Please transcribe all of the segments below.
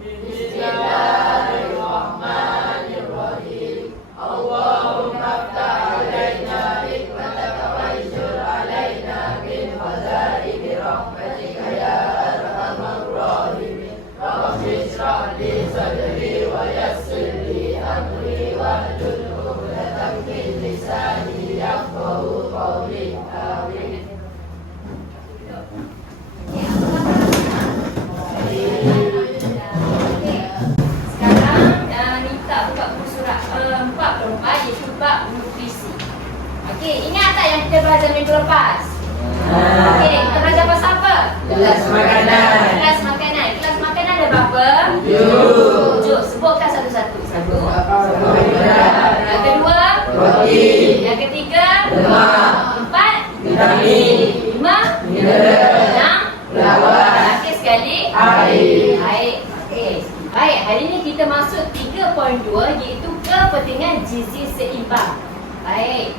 Bismillahirrahmanirrahim. Allahumma ftah alaina hikmataka wa insyur alaina min khazaini rahmatika ya arhamar rahimin. Rabbi shrah li sadri wa yassir li amri wahlul 'uqdatam min lisani yafqahu qawli. Amin. Iaitu bab nutrisi. Okey, ingat tak yang kita belajar minggu lepas? Okey, kita belajar pasal apa? Kelas makanan. Kelas makanan. Kelas makanan ada berapa? 7. Sebutkan satu-satu. Satu. Yang kedua? Protein. Yang ketiga? Lemak. Empat? Vitamin. Lima? Mineral. Enam? Lawan. Terakhir sekali? Air. Baik. Okey. Baik, hari ini kita masuk 3.2 iaitu kepentingan gizi seimbang. Baik,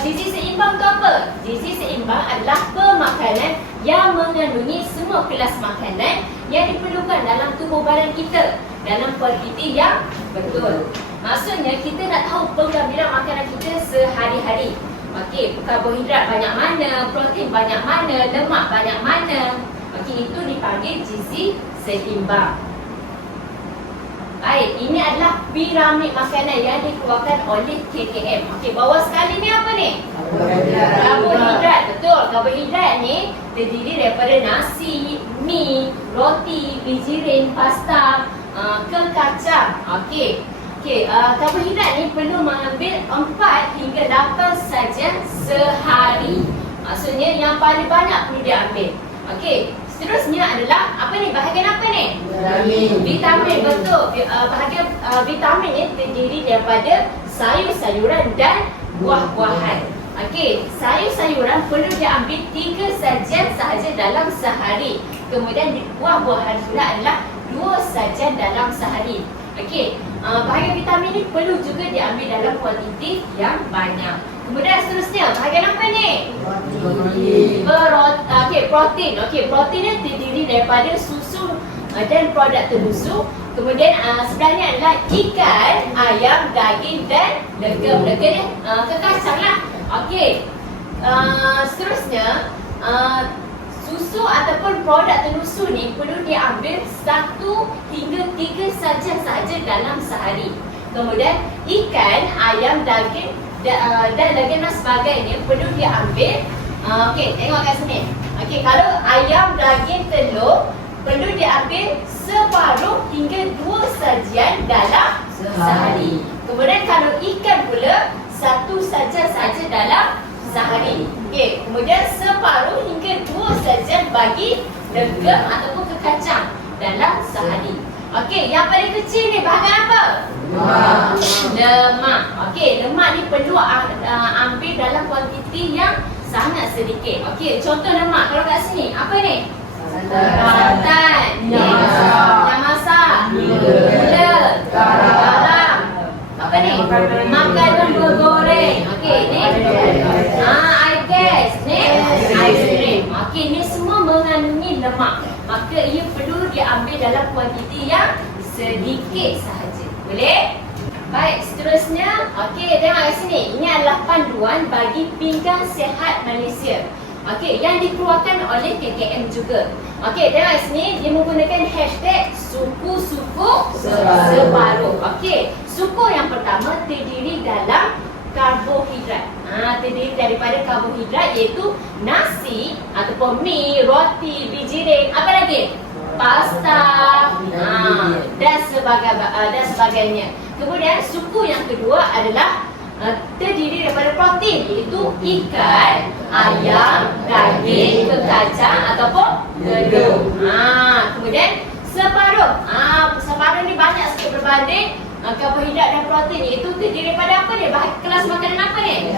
gizi seimbang itu apa? Gizi seimbang adalah pemakanan yang mengandungi semua kelas makanan yang diperlukan dalam tubuh badan kita dalam kuantiti yang betul. Maksudnya kita nak tahu pengambilan makanan kita sehari-hari. Okey, karbohidrat banyak mana, protein banyak mana, lemak banyak mana. Okey, itu dipanggil gizi seimbang. Baik, ini adalah piramid makanan yang dikeluarkan oleh KKM. Okey, bawah sekali ni apa ni? Karbohidrat. Betul, karbohidrat ni terdiri daripada nasi, mi, roti, biji rin, pasta, kacang. Okey. Karbohidrat ni perlu mengambil 4 hingga 8 saja sehari. Maksudnya yang paling banyak perlu diambil. Okey. Seterusnya adalah apa ni? Bahagian apa ni? Vitamin. Vitamin, betul. Bahagian vitamin ni terdiri daripada sayur-sayuran dan buah-buahan. Okey, sayur-sayuran perlu diambil 3 sajian sahaja dalam sehari. Kemudian buah-buahan pula adalah 2 sajian dalam sehari. Okey, bahagian vitamin ni perlu juga diambil dalam kuantiti yang banyak. Kemudian seterusnya, bahagian apa ni? Protein. Okey, protein ni terdiri daripada susu dan produk tersusu. Kemudian sebenarnya adalah ikan, ayam, daging dan legam. Legam ni kekacang lah. Okey. Seterusnya, susu ataupun produk tersusu ni perlu diambil 1 hingga 3 saja dalam sehari. Kemudian ikan, ayam, daging dan legam dan sebagainya perlu diambil. Okey, tengok kat sini. Okey, kalau ayam, daging, telur perlu diambil separuh hingga 2 sajian dalam sehari. Kemudian kalau ikan pula 1 saja dalam sehari. Okey, kemudian separuh hingga 2 sajian bagi legam ataupun kekacang dalam sehari. Okey, yang paling kecil ni bahagian apa? Lemak. Okey, lemak ni perlu ambil dalam kuantiti yang sangat sedikit. Okey, contoh lemak kalau kat sini apa ni? Santan, yang masak, gula, garam. Apa ni? Makanan bergoreng. Okey, ni air gas, ni aiskrim. Okey, ni semua mengandungi lemak. Maka ia perlu diambil dalam kuantiti yang sedikit sahaja. Boleh? Baik, seterusnya, okey, tengok kat sini. Ini adalah panduan bagi pinggan sihat Malaysia. Okey, yang dikeluarkan oleh KKM juga. Okey, tengok kat sini, dia menggunakan hashtag suku-suku separuh. Okey, suku yang pertama terdiri dalam karbohidrat. Terdiri daripada karbohidrat iaitu nasi ataupun mi, roti, biji rin, apa lagi? Pasta, dan sebagainya. Kemudian suku yang kedua adalah terdiri daripada protein iaitu ikan, ayam, daging, kekacang ataupun telur. Kemudian separuh. Separuh ni banyak sikit berbanding karbohidrat dan protein iaitu terdiri daripada apa ni? Kelas makanan apa ni?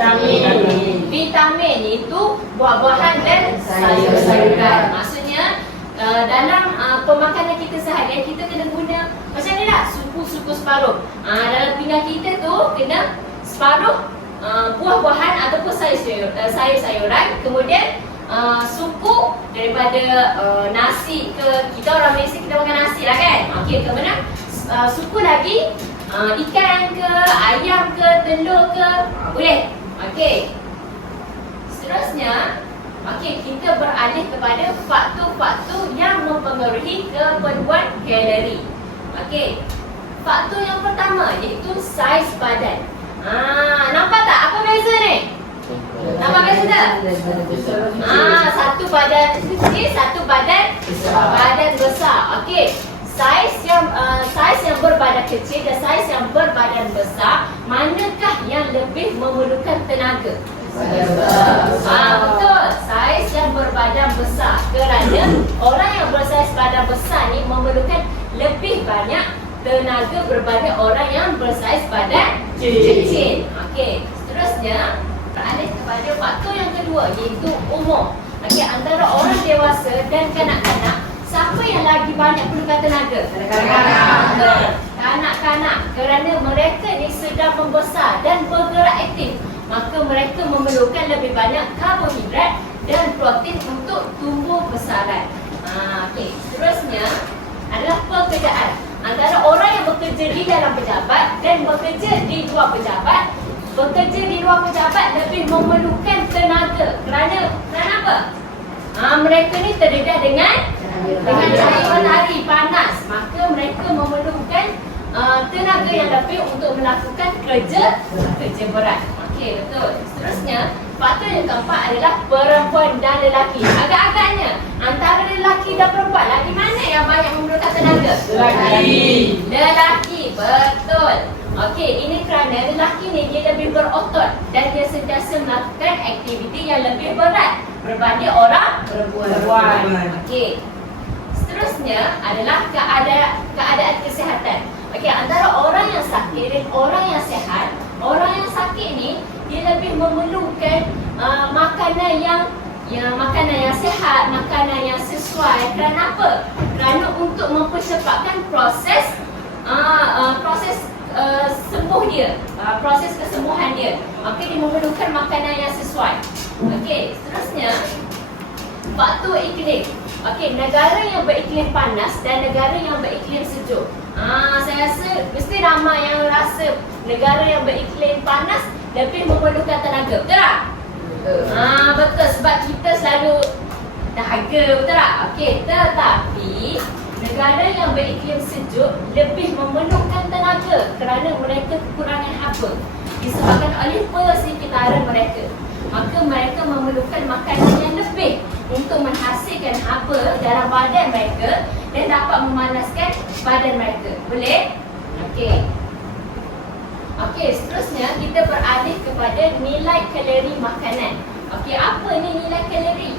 Vitamin itu buah-buahan dan sayur-sayuran. Maksudnya dalam pemakanan kita seharian kita kena guna macam ni lah, suku separuh. Dalam pinggan kita tu kena separuh buah-buahan ataupun sayur-sayuran. Kemudian suku daripada nasi ke, kita orang Malaysia kita makan nasi lah kan. Okey, kemudian suku lagi ikan ke, ayam ke, telur ke, boleh. Okey. Seterusnya, okey, kita beralih kepada faktor-faktor yang mempengaruhi keperluan kalori. Okey. Faktor yang pertama iaitu saiz badan. Nampak tak apa beza ni? Nampak beza tak? Satu badan kecil, satu badan besar. Okey. Saiz yang berbadan kecil dan saiz yang berbadan besar, manakah yang lebih memerlukan tenaga? Betul, saiz yang berbadan besar, kerana orang yang bersaiz badan besar ni memerlukan lebih banyak tenaga berbanding orang yang bersaiz badan kecil. Okey, seterusnya beralih kepada faktor yang kedua iaitu umur. Okey, antara orang dewasa dan kanak-kanak, siapa yang lagi banyak perlukan tenaga? Kanak-kanak, kerana mereka ni sedang membesar dan bergerak aktif, maka mereka memerlukan lebih banyak karbohidrat dan protein untuk tumbuh besaran. Okey, seterusnya adalah pekerjaan. Antara orang yang bekerja di dalam pejabat dan bekerja di luar pejabat, bekerja di luar pejabat lebih memerlukan tenaga. Kerana apa? Mereka ni terdedah dengan cahaya matahari panas, maka mereka memerlukan tenaga yang lebih untuk melakukan kerja berat. Okey, betul. Seterusnya, faktor yang keempat adalah perempuan dan lelaki. Agak-agaknya antara lelaki dan perempuan, lagi mana yang banyak memerlukan tenaga? Lelaki, betul. Okey, ini kerana lelaki ni dia lebih berotot dan dia sentiasa melakukan aktiviti yang lebih berat berbanding orang perempuan. Okey. Seterusnya adalah keadaan kesihatan. Okey, antara orang yang sakit dan orang yang sihat, orang yang sakit ni dia lebih memerlukan makanan yang sihat, makanan yang sesuai. Kerana apa? Kerana untuk mempercepatkan proses sembuh dia, proses kesembuhan dia. Okey, dia memerlukan makanan yang sesuai. Okey, seterusnya faktor iklim. Okey, negara yang beriklim panas dan negara yang beriklim sejuk. Saya rasa mesti ramai yang rasa negara yang beriklim panas lebih memerlukan tenaga. Betul tak? Betul, sebab kita selalu dahaga, betul tak? Okey, tetapi negara yang beriklim sejuk lebih memerlukan tenaga kerana mereka kekurangan haba disebabkan oleh persekitaran mereka. Maka mereka memerlukan makanan yang lebih untuk menghasilkan haba dalam badan mereka dan dapat memanaskan badan mereka. Boleh? Okey. Okey, seterusnya kita beralih kepada nilai kalori makanan. Okey, apa ni nilai kalori?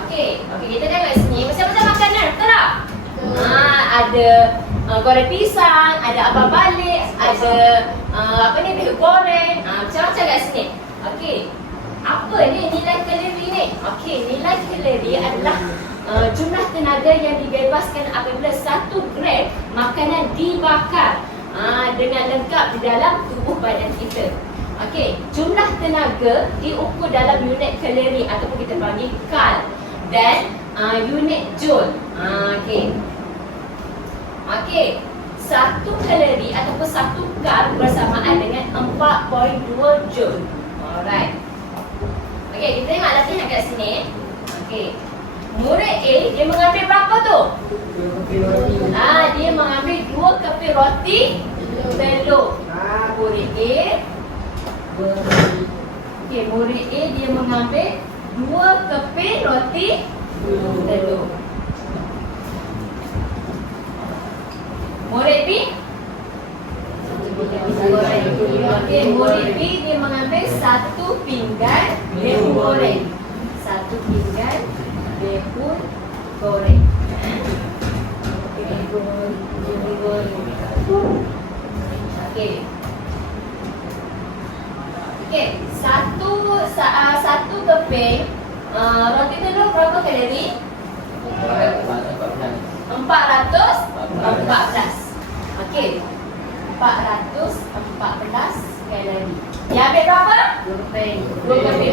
Okey, kita tengok sini macam-macam makanan, betul tak? Ada goreng pisang, ada abang balik, ada bihun goreng, macam-macam kat sini. Okey. Apa ni nilai kalori ni? Okey, nilai kalori adalah jumlah tenaga yang dibebaskan apabila 1 gram makanan dibakar dengan lengkap di dalam tubuh badan kita. Okey, jumlah tenaga diukur dalam unit kalori ataupun kita panggil kal dan unit joule. Okey, 1 kalori ataupun 1 kal bersamaan dengan 4.2 joule. Alright. Okey, kita tengok latihan kat sini. Okey. Murid A dia mengambil berapa tu? 2 keping roti. Dia mengambil 2 keping roti telur. Murid A. Okey, murid A dia mengambil 2 keping roti telur. Murid B. Okey, murid B dia mengambil 1 pinggan bihun goreng. 1 pinggan bihun goreng. Bihun goreng. Okey. Okey, satu keping roti telur berapa kalori? 414. Okey. 414 kalori. Dia ambil berapa? 2 keping.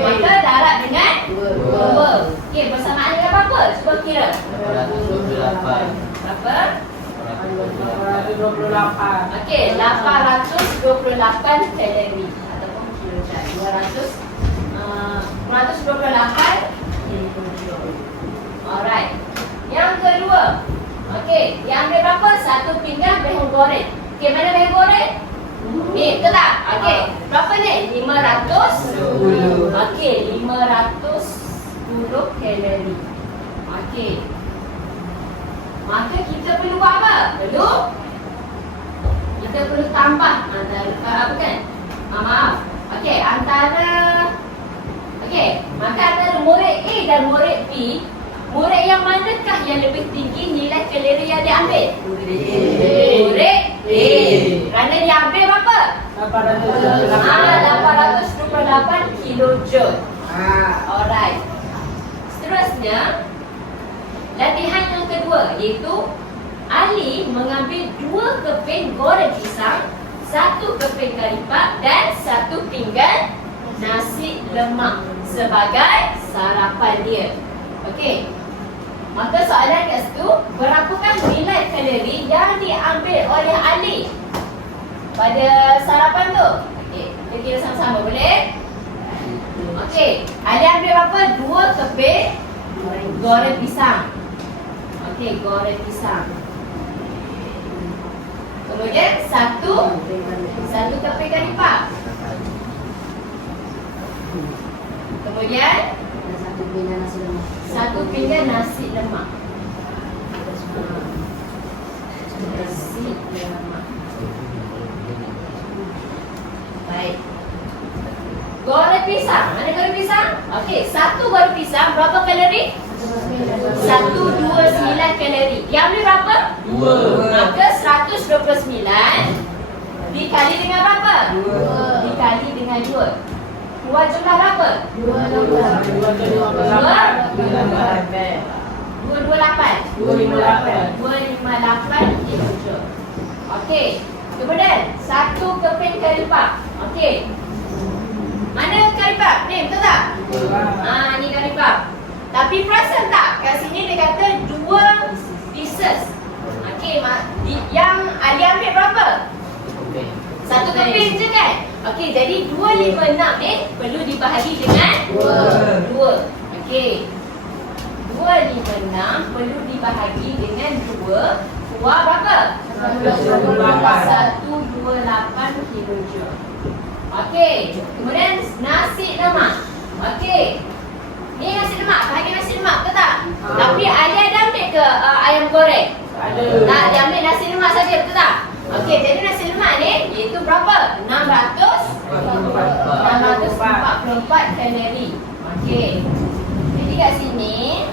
Maka darab dengan 2. Okey, bersamaan dengan berapa? Cuba kira. 208. Berapa? 208. 828. Okey, 828 kalori ataupun kilogram. 428 kilogram. Alright. Yang kedua. Okey, yang ambil berapa? Satu pinggan behong goreng. Okey, mana behong goreng? Ni, betul tak? Okey, berapa ni? 510. Okey, 510 kalori. Okey. Maka kita perlu buat apa? Kita perlu tambah antara apa kan? Maaf. Okey, maka antara murid A dan murid B, murid yang manakah yang lebih tinggi nilai kalori yang dia ambil? Murid A. Kerana dia ambil berapa? 828 kilojoule. Alright. Seterusnya, latihan yang kedua iaitu Ali mengambil 2 keping goreng pisang, 1 keping kari pap dan 1 pinggan nasi lemak sebagai sarapan dia. Okey. Maka soalan kat situ, berapakah nilai kalori yang diambil oleh Ali pada sarapan tu? Okey, kita kira sama-sama boleh? Okey, Ali ambil berapa? 2 keping goreng pisang. Okey, goreng pisang. Kemudian 1 keping kari pap. Kemudian 1 pinggan nasi lemak. Nasi lemak. Baik. Goreng pisang. Mana goreng pisang? Okey, 1 goreng pisang berapa kalori? 129 kalori. Yang ambil berapa? 2. Maka 129 dikali dengan berapa? 2. Dikali dengan 2. Keluar jumlah berapa? 258 kilojoule. Okey. Kemudian 1 keping kari pap. Okey. Mana kari pap? Ni betul tak? Ni kari pap. Tapi perasan tak? Kat sini dia kata 2 pieces. Okey, yang Ali ambil berapa? 1 keping je kan? Okey, jadi 256 ni perlu dibahagi dengan 2. Okey. 256 perlu dibahagi dengan 2. Keluar berapa? 128 kilojoule. Okey. Kemudian nasi lemak. Okey. Ni nasi lemak, bahagi nasi lemak, betul tak? Tapi Ali ada ambil ke ayam goreng? Ada. Tak, dia ambil nasi lemak saja, betul tak? Okey, jadi nasi lemak ni iaitu berapa? 644 kalori. Okey. Jadi kat sini.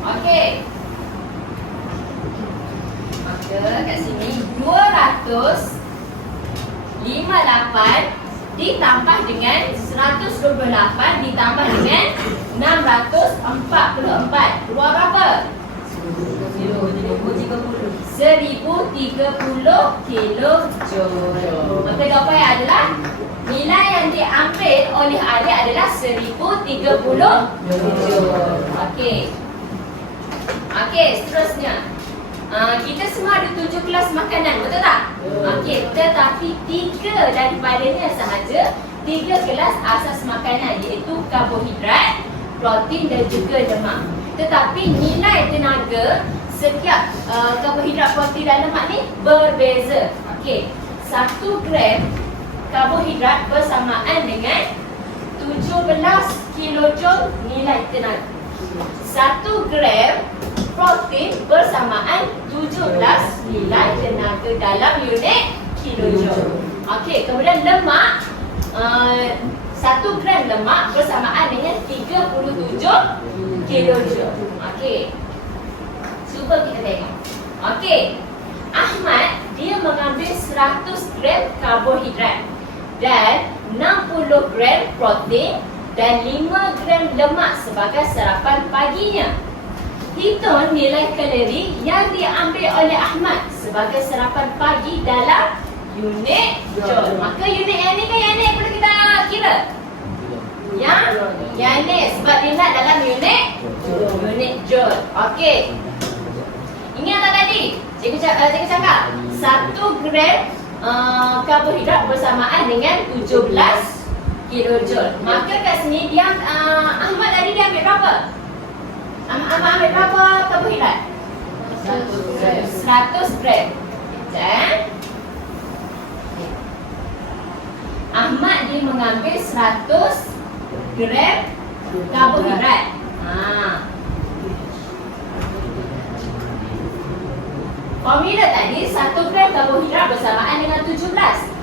Okey. Maka kat sini 258 ditambah dengan 128 ditambah dengan 644. Keluar berapa? 1030 kilojoule. Maka jawapan adalah nilai yang diambil oleh Ali adalah 1030 kilojoule. Okey. Okey, seterusnya. Kita semua ada 7 kelas makanan, betul tak? Okey, tetapi 3 daripadanya sahaja 3 kelas asas makanan, iaitu karbohidrat, protein dan juga lemak. Tetapi nilai tenaga setiap karbohidrat, protein dan lemak ni berbeza. Okey, 1 gram karbohidrat bersamaan dengan 17 kilojoule nilai tenaga. 1 gram protein bersamaan 17 nilai tenaga dalam unit kilojoule. Okey, kemudian lemak, 1 gram lemak bersamaan dengan 37 kilojoule. Okey. Cuba kita tengok. Okey. Ahmad dia mengambil 100 gram karbohidrat dan 60 gram protein dan 5 gram lemak sebagai sarapan paginya. Hitung nilai kalori yang diambil oleh Ahmad sebagai sarapan pagi dalam unit joule. Maka unit yang ni kan yang ni perlu kita kira. Yang ni sebab dia nak dalam unit joule. Okey. Ingat tak Cikgu cakap 1 gram karbohidrat bersamaan dengan 17 kilojoule. Maka kat sini dia Ahmad tadi dia ambil berapa? Ahmad ambil berapa karbohidrat? 100 gram. Ahmad dia mengambil 100 gram karbohidrat. Formula tadi 1 gram karbohidrat bersamaan dengan 17.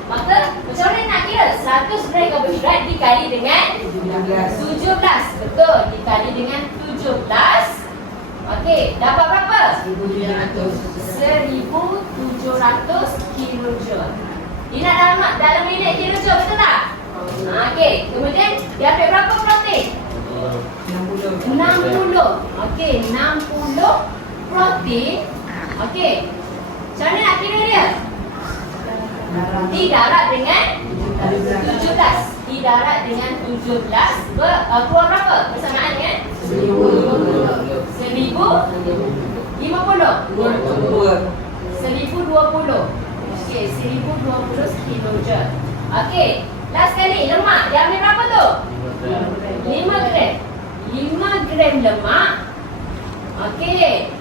Maka macam mana nak kira? 100 gram karbohidrat dikali dengan 17. Betul, dikali dengan 17. Okey, dapat berapa? 1700 kilojoule. Dia nak dalam minit kilojoule, betul tak? Okey, kemudian dia ambil berapa protein? 60. Okey, 60 protein. Okey. Macam mana nak kira dia? Didarab dengan 17. Didarab dengan 17 keluar berapa? Bersamaan dengan 1050. 1020. Okey, 1020 kilojoule. Okey, last kali lemak dia ambil berapa tu? 5 gram. 5 gram lemak. Okey.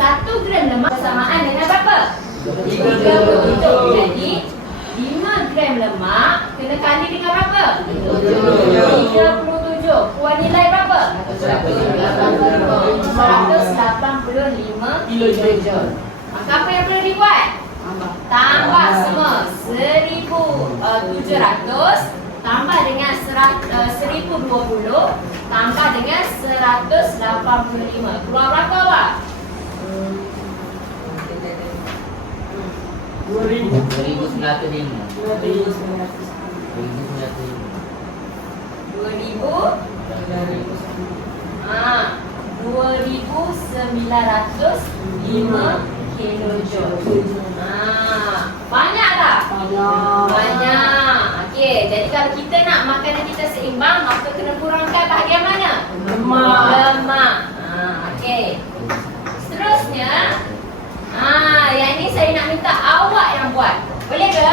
1 gram lemak bersamaan dengan berapa? 37. Jadi 5 gram lemak kena kali dengan berapa? 37. Keluar nilai berapa? 185 kilojoule. Maka apa yang perlu dibuat? Tambah semua 1700 tambah dengan 1020 tambah dengan 185. Keluar berapa awak? 2905 kilojoule. Banyak tak? Banyak. Okey, jadi kalau kita nak makanan kita seimbang, maka kena kurangkan bahagian mana? Lemak. Okey. Seterusnya, yang ni saya nak minta awak yang buat. Boleh ke?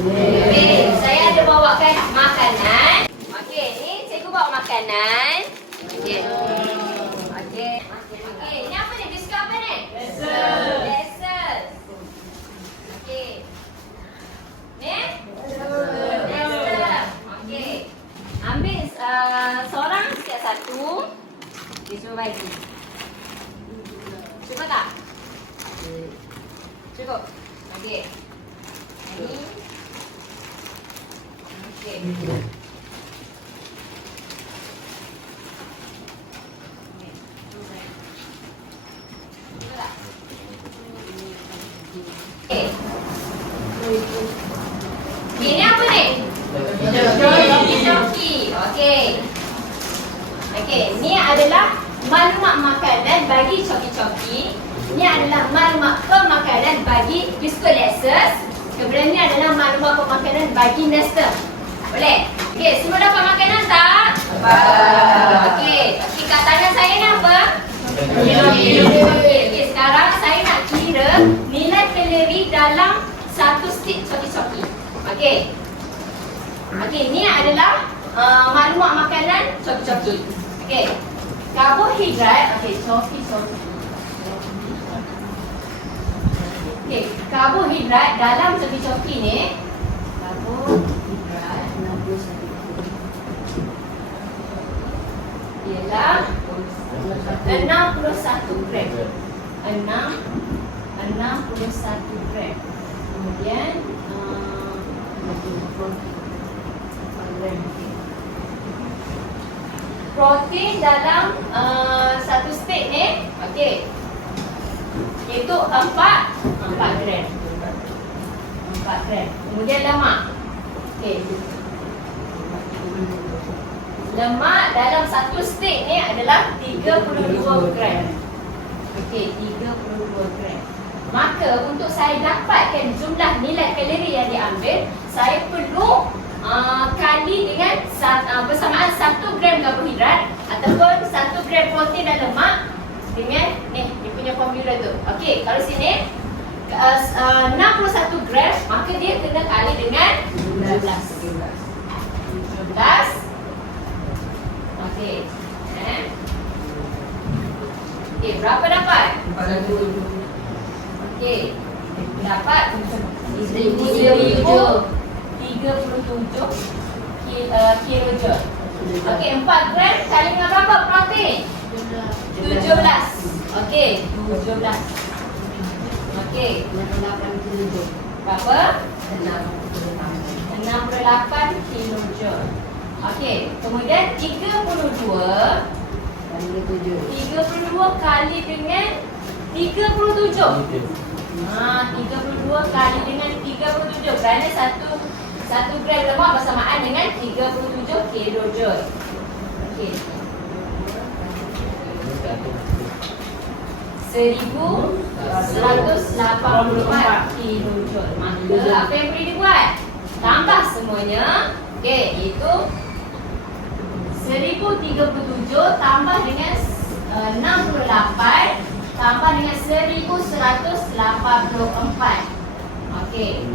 Boleh. Saya ada bawakan makanan. Okey, ni cikgu bawa makanan. Okey. Okey. Okey, ni apa ni? Biskut apa ni? Lesses. Okey. Ni? Lesses. Okey. Ambil seorang setiap satu. Dia suruh bagi. Cuba tak? Cukup. Okey. Ini. Okey. Ini apa ni? Joki. Okey. Okey, ni adalah maklumat makanan bagi coki-coki. Ini adalah maklumat pemakanan bagi biskut Lesses. Kemudian ni adalah maklumat pemakanan bagi Nestum. Boleh? Okey, semua dapat makanan tak? Dapat. Okey, kat tangan saya ni apa? Okey, sekarang saya nak kira nilai kalori dalam satu stik coki-coki. Okey. Okey, ni adalah maklumat makanan coki-coki. Okey. Karbohidrat, okey, coki-coki. Okey, karbohidrat dalam coki-coki ni, karbohidrat ialah 61 gram. 61 gram. Kemudian protein dalam satu stik ni, okey, iaitu 4 gram. 4 gram. Kemudian lemak. Okey. Lemak dalam satu stik ni adalah 32 gram. Okey, 32 gram. Maka untuk saya dapatkan jumlah nilai kalori yang diambil, saya perlu kali dengan bersamaan 1 gram karbohidrat ataupun 1 gram protein dan lemak dengan punya formula tu. Okey, kalau sini 61 gram, maka dia kena kali dengan 17. 17. Okey. Okey, berapa dapat? 41. Okey. Dapat 1037 kilojoule. Okey, 4 gram kali dengan berapa protein? 17. Okey, 17. Okey, 68 kilojoule. berapa? 68. 68 kilojoule. Okey, kemudian 32 kali dengan 37. 32 kali dengan 37 kerana satu gram lemak bersamaan dengan 37 kilojoule. Okey. 1184 kilojoule. Maka apa yang boleh dibuat? Tambah semuanya. Okey, itu 1037 tambah dengan 68 tambah dengan 1184. Okey.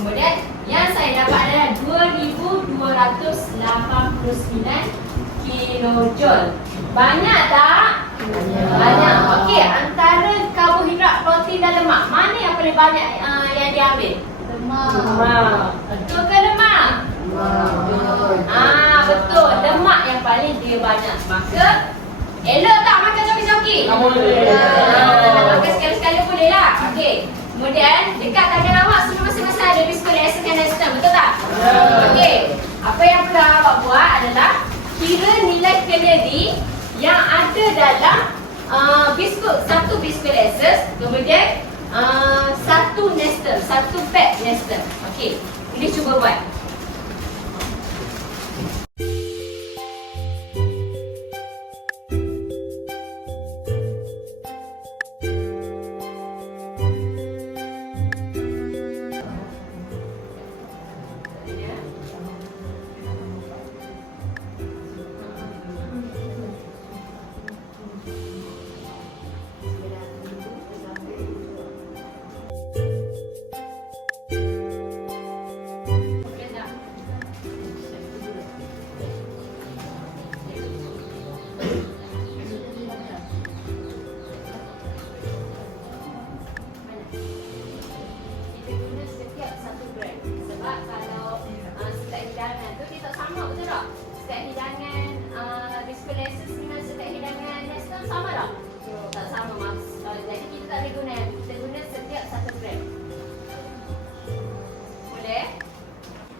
Kemudian yang saya dapat adalah 2289 kilojoule. Banyak tak? Banyak. Okey, antara karbohidrat, protein dan lemak, mana yang paling banyak yang diambil? Lemak. Betul ke lemak? Betul. Lemak yang paling dia banyak. Maka elok tak makan joki-joki? Nak makan sekali-sekali boleh lah. Okey. Kemudian dekat tangan awak semua masing-masing ada biskut Essence and Nestum, betul tak? Okey. Apa yang perlu awak buat adalah kira nilai kalori yang ada dalam satu biskut Essence, kemudian satu Nestum, satu pack Nestum. Okey. Ini cuba buat.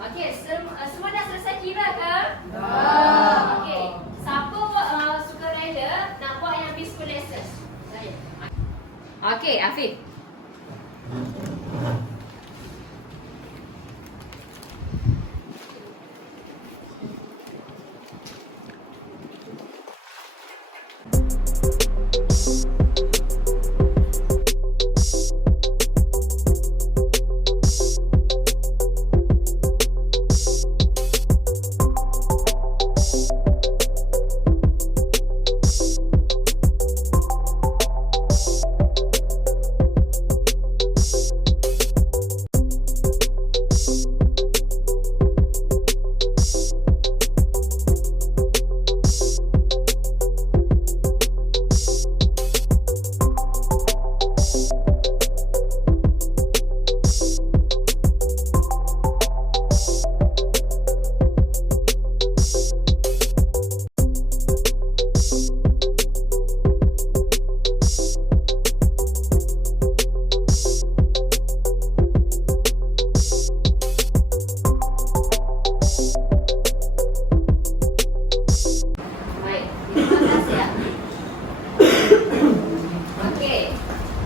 Okey, semua dah selesai kira ke? Okey, siapa suka render nak buat yang viscolases? Saya. Okey, Afif.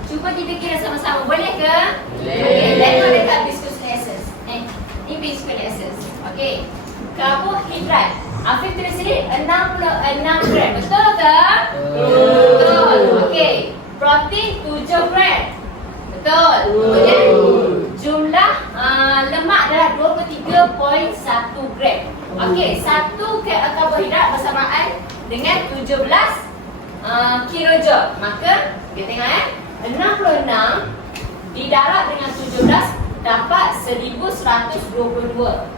Cuba kita kira sama-sama, boleh ke? Boleh. Tengok dekat biskut Essence. Ni biskut Essence. Okey. Karbohidrat. Afif tulis sini 66 gram. Betul ke? Betul. Okey. Protein 7 gram. Betul. Kemudian jumlah lemak adalah 23.1 gram. Okey, satu karbohidrat bersamaan dengan 17 kilojoule. Maka kita tengok 66 didarab dengan 17 dapat 1122.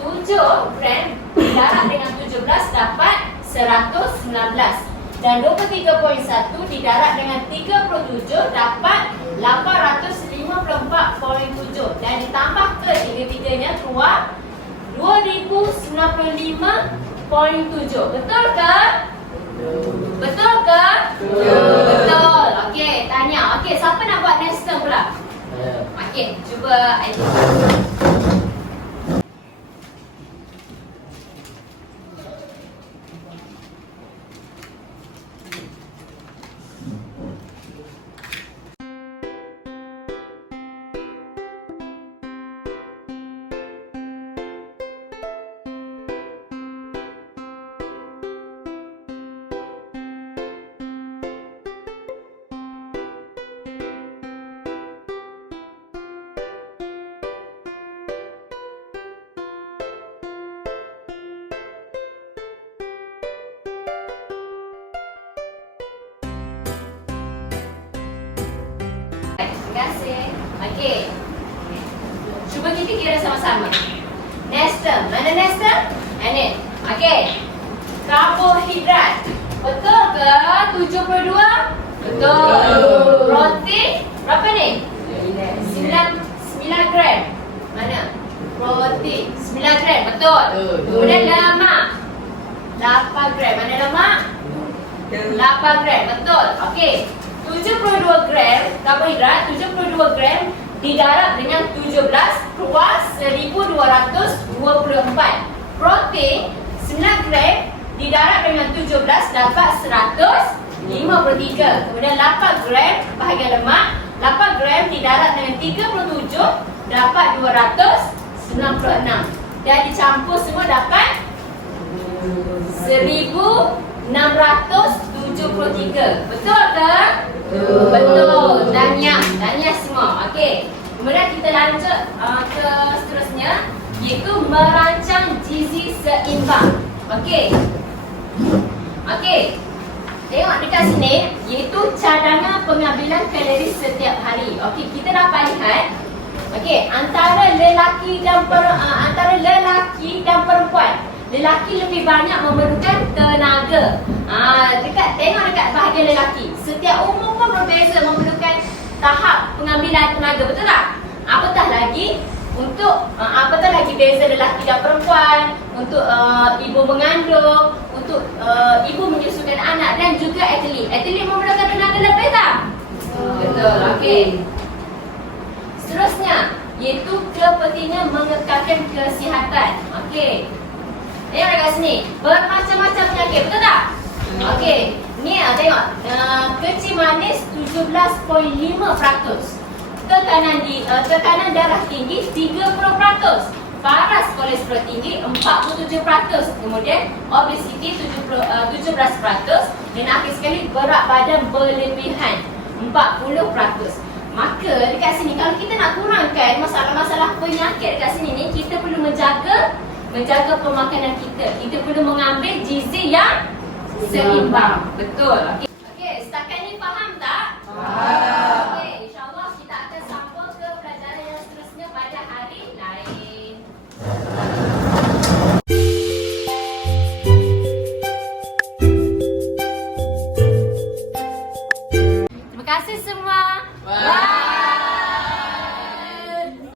7 gram didarab dengan 17 dapat 119. Dan 23.1 didarab dengan 37 dapat 854.7. Dan ditambah ke tiga-tiganya keluar 2095.7. Betul ke? Betul ke? Betul. Okey, tanya. Okey, siapa nak buat next term pula? Okey, cuba Aidil. Terima kasih. Okey. Cuba kita kira sama-sama. Next term. Mana next term? Ini. Okey. Karbohidrat. Betul ke 72? Betul. Protein berapa ni? 9 gram. Mana? Protein 9 gram. Betul. Kemudian lemak 8 gram. Mana lemak? 8 gram. Betul. Okey. 72 gram karbohidrat, 72 gram didarab dengan 17 keluar 1224. Protein 9 gram didarab dengan 17 dapat 153. Kemudian 8 gram bahagian lemak, 8 gram didarab dengan 37 dapat 296. Dan dicampur semua dapat 1673. Betul ke? Betul. Tanya semua. Okey. Kemudian kita lanjut ke seterusnya, iaitu merancang gizi seimbang. Okey. Okey. Tengok dekat sini, iaitu cadangan pengambilan kalori setiap hari. Okey, kita dapat lihat. Okey, antara lelaki dan perempuan. Lelaki lebih banyak memerlukan tenaga. Tengok dekat bahagian lelaki. Setiap umur pun berbeza memerlukan tahap pengambilan tenaga, betul tak? Apatah lagi beza lelaki dan perempuan, untuk ibu mengandung, untuk ibu menyusukan anak dan juga atlet. Atlet memerlukan tenaga lebih tak? Betul. Okey. Seterusnya, iaitu kepentingan mengekalkan kesihatan. Okey. Tengok dekat sini, bermacam-macam penyakit, betul tak? Okey, ni tengok, kecil manis 17.5%, tekanan darah tinggi 30%, paras kolesterol tinggi 47%, kemudian obesiti 17%, dan akhir sekali berat badan berlebihan 40%. Maka dekat sini, kalau kita nak kurangkan masalah-masalah penyakit dekat sini ni, kita perlu menjaga pemakanan kita. Kita perlu mengambil gizi yang seimbang. Betul. Okey. Okey, setakat ni faham tak? Faham. Okey, insya-Allah kita akan sambung ke pelajaran yang seterusnya pada hari lain. Terima kasih semua. Bye.